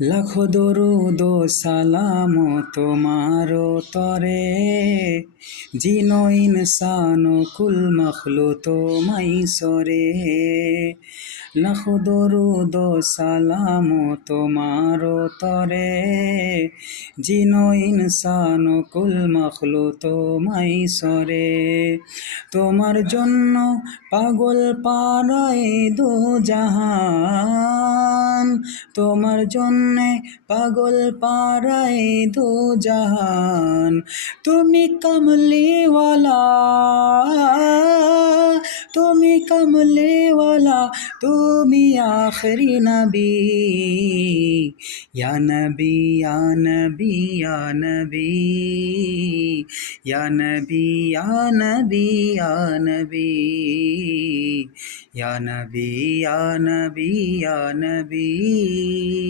লাখো দরুদ ও সালাম তোমার তরে, জিনো ইনসান কুল মখলু তোমায় সরে। লাখো দরুদ ও সালাম তোমার তরে, জিনো ইনসান কুল মখলু তোমায় সরে। তোমার জন্য পাগল পারায় দু জাহান, তোমার জন্যে পাগল পারায় দু জাহান। তুমি কমলিওয়ালা, তুমি কমলিওয়ালা, তুমি আখরি নবী। ইয়া নবী ইয়া নবী ইয়া নবী, ইয়া নবী ইয়া নবী ইয়া নবী, ইয়া নবী ইয়া নবী ইয়া নবী।